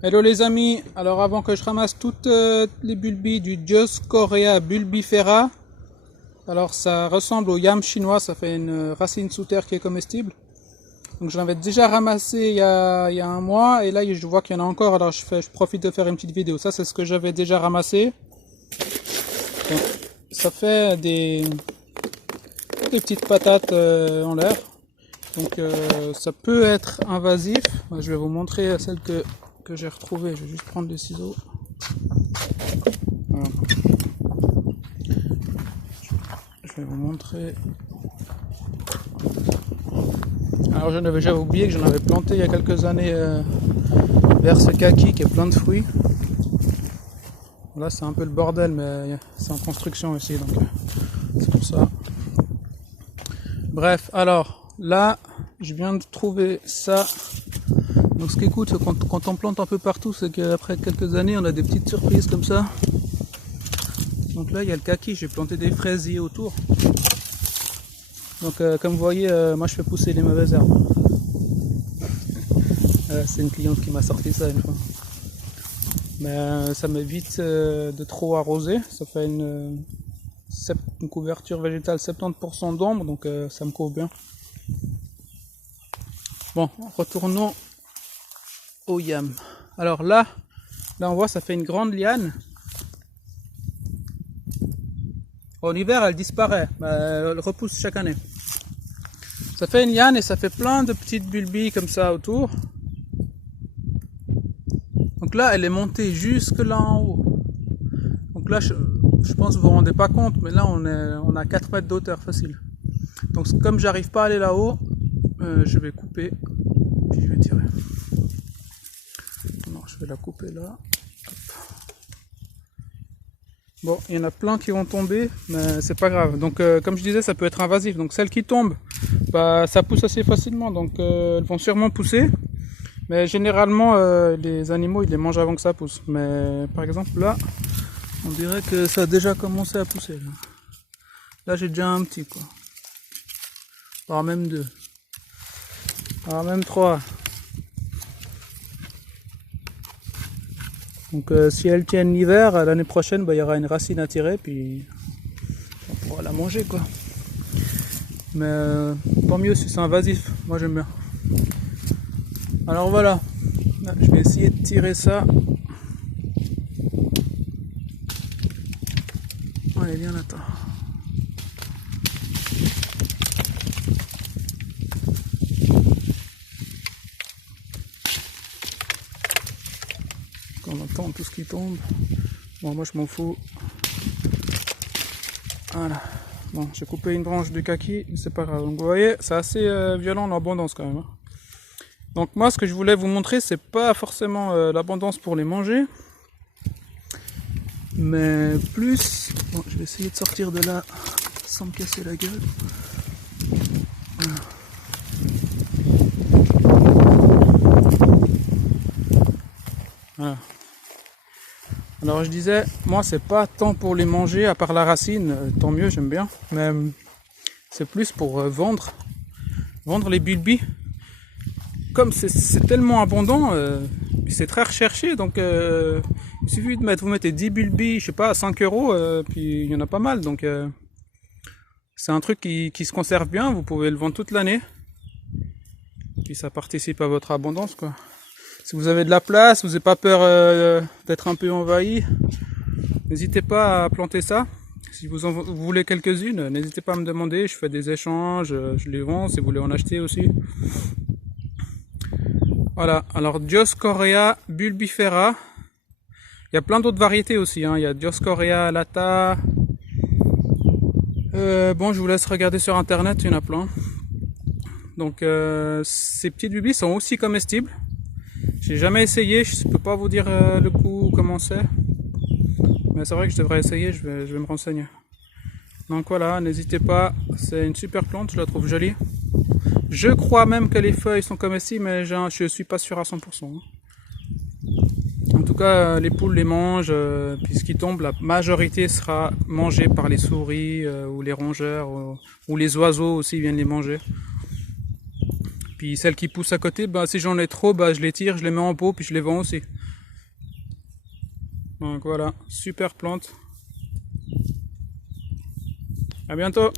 Hello les amis, alors avant que je ramasse toutes les bulbes du Dioscorea bulbifera, alors ça ressemble au yam chinois, ça fait une racine sous terre qui est comestible. Donc j'en avais déjà ramassé il y a un mois et là je vois qu'il y en a encore, alors je profite de faire une petite vidéo. Ça c'est ce que j'avais déjà ramassé. Donc, ça fait des petites patates en l'air. Donc ça peut être invasif. Je vais vous montrer celle que j'ai retrouvée. Je vais juste prendre les ciseaux. Voilà. Je vais vous montrer. Alors j'avais oublié que j'en avais planté il y a quelques années vers ce kaki qui est plein de fruits. Là c'est un peu le bordel mais c'est en construction ici donc c'est pour ça. Bref, alors là je viens de trouver ça. Donc ce qui est cool, c'est quand on plante un peu partout, c'est qu'après quelques années on a des petites surprises comme ça. Donc là il y a le kaki, j'ai planté des fraisiers autour. Donc comme vous voyez, moi je fais pousser les mauvaises herbes. C'est une cliente qui m'a sorti ça une fois. Mais ça m'évite de trop arroser, ça fait une couverture végétale 70% d'ombre, donc ça me couvre bien. Bon, retournons au yam. Alors là on voit ça fait une grande liane. En hiver elle disparaît, mais elle repousse chaque année. Ça fait une liane et ça fait plein de petites bulbilles comme ça autour. Donc là elle est montée jusque là en haut. Donc là je pense que vous vous rendez pas compte, mais là on a 4 mètres d'auteur facile. Donc comme j'arrive pas à aller là-haut, je vais couper, puis je vais tirer. Non, je vais la couper là. Hop. Bon, il y en a plein qui vont tomber, mais c'est pas grave. Donc comme je disais, ça peut être invasif. Donc celles qui tombent, bah, ça pousse assez facilement, donc elles vont sûrement pousser. Mais généralement, les animaux, ils les mangent avant que ça pousse. Mais par exemple là, on dirait que ça a déjà commencé à pousser. Là j'ai déjà un petit quoi. Alors même deux. Alors même trois. Donc si elles tiennent l'hiver, l'année prochaine, bah, y aura une racine à tirer, puis on pourra la manger quoi. Mais tant mieux si c'est invasif, moi j'aime bien. Alors voilà, là, je vais essayer de tirer ça. Allez, viens là, attends. On entend tout ce qui tombe. Bon, moi je m'en fous. Voilà. Bon, j'ai coupé une branche de kaki, mais c'est pas grave. Donc vous voyez, c'est assez violent l'abondance quand même. Hein. Donc moi, ce que je voulais vous montrer, c'est pas forcément l'abondance pour les manger, mais plus... Bon, je vais essayer de sortir de là sans me casser la gueule. Voilà. Voilà. Alors je disais, moi c'est pas tant pour les manger, à part la racine, tant mieux, j'aime bien, mais c'est plus pour vendre les bulbes. Comme c'est tellement abondant, c'est très recherché, donc il suffit de vous mettez 10 bulbes, je sais pas, à 5 euros, puis il y en a pas mal, donc c'est un truc qui se conserve bien, vous pouvez le vendre toute l'année, puis ça participe à votre abondance quoi. Si vous avez de la place, vous n'avez pas peur d'être un peu envahi, n'hésitez pas à planter ça. Si vous voulez quelques-unes, n'hésitez pas à me demander, je fais des échanges, je les vends si vous voulez en acheter aussi. Voilà, alors Dioscorea bulbifera. Il y a plein d'autres variétés aussi, hein. Il y a Dioscorea lata. Bon, je vous laisse regarder sur internet, il y en a plein. Donc ces petites bulbes sont aussi comestibles. J'ai jamais essayé, je peux pas vous dire le goût, comment c'est. Mais c'est vrai que je devrais essayer, je vais me renseigner. Donc voilà, n'hésitez pas, c'est une super plante, je la trouve jolie. Je crois même que les feuilles sont comestibles, mais je suis pas sûr à 100%. En tout cas, les poules les mangent, puis ce qui tombe, la majorité sera mangé par les souris, ou les rongeurs, ou les oiseaux aussi viennent les manger. Puis celles qui poussent à côté, bah, si j'en ai trop, bah, je les tire, je les mets en pot, puis je les vends aussi. Donc voilà, super plante. À bientôt!